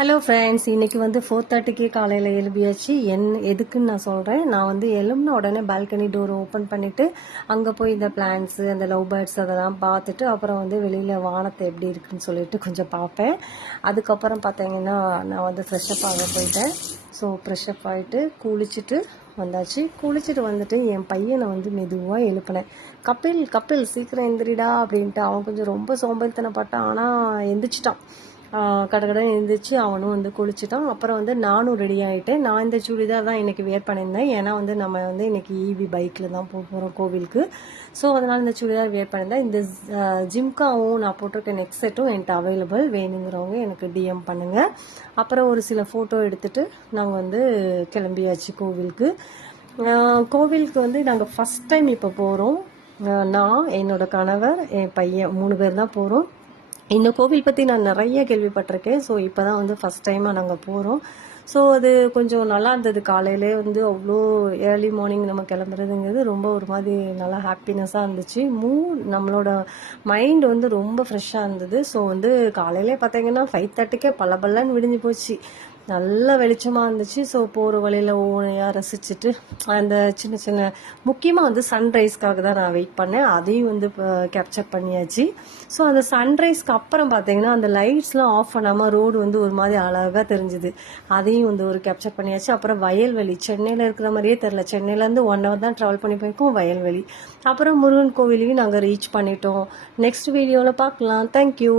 Hello friends, இன்றைக்கி வந்து 4:30க்கு காலையில் எழுப்பியாச்சு. எதுக்குன்னு நான் சொல்கிறேன். நான் வந்து எழும்பின உடனே பால்கனி டோர் ஓப்பன் பண்ணிவிட்டு அங்கே போய் இந்த பிளான்ட்ஸு, அந்த லவ் பேர்ட்ஸ் அதெல்லாம் பார்த்துட்டு அப்புறம் வந்து வெளியில் வானத்தை எப்படி இருக்குன்னு சொல்லிட்டு கொஞ்சம் பார்ப்பேன். அதுக்கப்புறம் பார்த்தீங்கன்னா நான் வந்து ஃப்ரெஷ்அப் ஆக போயிட்டேன். ஸோ ஃப்ரெஷ்அப் ஆகிட்டு குளிச்சுட்டு வந்தாச்சு. குளிச்சுட்டு வந்துட்டு என் பையனை வந்து மெதுவாக எழுப்பினேன். கப்பில் சீக்கிரம் எந்திரிடா அப்படின்ட்டு. அவன் கொஞ்சம் ரொம்ப சோம்பேறித்தனப்பட்டான், ஆனால் எந்திரிச்சிட்டான். கடகடன்னு எழுந்திரிச்சு அவனும் வந்து குளிச்சுட்டான். அப்புறம் வந்து நானும் ரெடி ஆகிட்டேன். நான் இந்த சுடிதார் தான் இன்றைக்கி வேர் பண்ணியிருந்தேன். ஏன்னா வந்து நம்ம வந்து இன்றைக்கி ஈவி பைக்கில் தான் போக போகிறோம் கோவிலுக்கு. ஸோ அதனால் இந்த சுடிதார் வேர் பண்ணியிருந்தேன். இந்த ஜிம்காவும் நான் போட்டிருக்க நெக் செட்டும் என்கிட்ட அவைலபிள். வேணுங்கிறவங்க எனக்கு டிஎம் பண்ணுங்கள். அப்புறம் ஒரு சில ஃபோட்டோ எடுத்துகிட்டு நாங்கள் வந்து கிளம்பியாச்சு கோவிலுக்கு. கோவிலுக்கு வந்து நாங்கள் ஃபஸ்ட் டைம் இப்போ போகிறோம். நான், என்னோடய கணவர், என் பையன் 3 பேர் தான் போகிறோம். இந்த கோவில் பற்றி நான் நிறைய கேள்விப்பட்டிருக்கேன். ஸோ இப்போ தான் வந்து ஃபஸ்ட் டைமாக நாங்கள் போகிறோம். ஸோ அது கொஞ்சம் நல்லா இருந்தது. காலையிலே வந்து அவ்வளோ ஏர்லி மார்னிங் நம்ம கிளம்புறதுங்கிறது ரொம்ப ஒரு மாதிரி நல்லா ஹாப்பினஸ்ஸாக இருந்துச்சு. நம்மளோட மைண்ட் வந்து ரொம்ப ஃப்ரெஷ்ஷாக இருந்தது. ஸோ வந்து காலையிலே பார்த்தீங்கன்னா 5:30க்கே பல்லன்னு விடிஞ்சு போச்சு. நல்ல வெளிச்சமாக இருந்துச்சு. ஸோ போகிற வழியில் ஒவ்வொன்றையாக ரசிச்சுட்டு அந்த சின்ன சின்ன முக்கியமாக வந்து சன்ரைஸ்க்காக தான் நான் வெயிட் பண்ணேன். அதையும் வந்து கேப்சர் பண்ணியாச்சு. ஸோ அந்த சன்ரைஸ்க்கு அப்புறம் பார்த்தீங்கன்னா அந்த லைட்ஸ்லாம் ஆஃப் பண்ணாமல் ரோடு வந்து ஒரு மாதிரி அழகாக தெரிஞ்சுது. அதையும் வந்து ஒரு கேப்சர் பண்ணியாச்சு. அப்புறம் வயல்வெளி, சென்னையில் இருக்கிற மாதிரியே தெரில. சென்னையிலேருந்து 1 hour தான் ட்ராவல் பண்ணி போயிருக்கோம். வயல்வெளி. அப்புறம் முருகன் கோவிலையும் நாங்கள் ரீச் பண்ணிட்டோம். நெக்ஸ்ட் வீடியோவில் பார்க்கலாம். தேங்க்யூ.